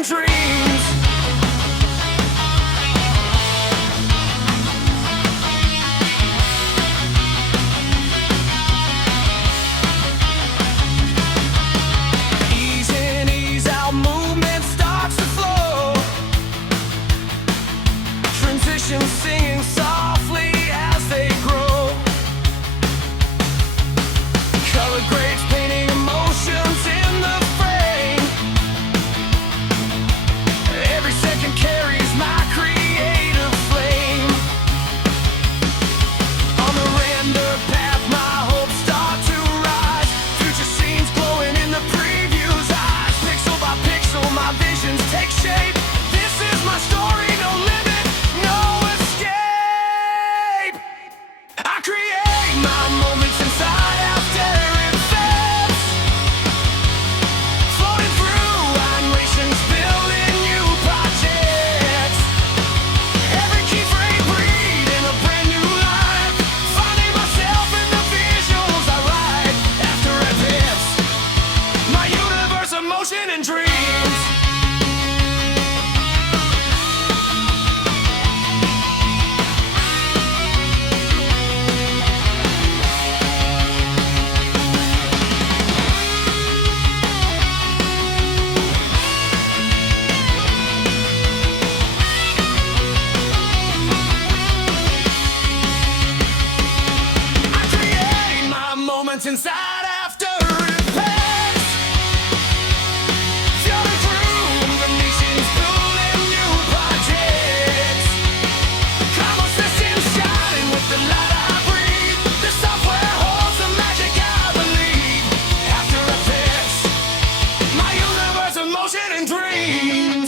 and dreams. Ease in, ease out, movement starts to flow. Transitions singing softly as they grow. Color grades painting emotions in the frame. Every second carries my creative flame. On the render path my hopes start to rise. Future scenes glowing in the preview's eyes. Pixel by pixel my visions take shape. This is my story, no limit, no escape. I create my moments inside After Effects. Floating through animations, building new projects. Every keyframe breathing a brand new life. Finding myself in the visuals I write. After Effects, my universe of motion and dreams. I create my moments inside After Effects. Floating through animations, building new projects. Conversations shining with the light I breathe. The software holds the magic I believe. After Effects, my universe of motion and dreams.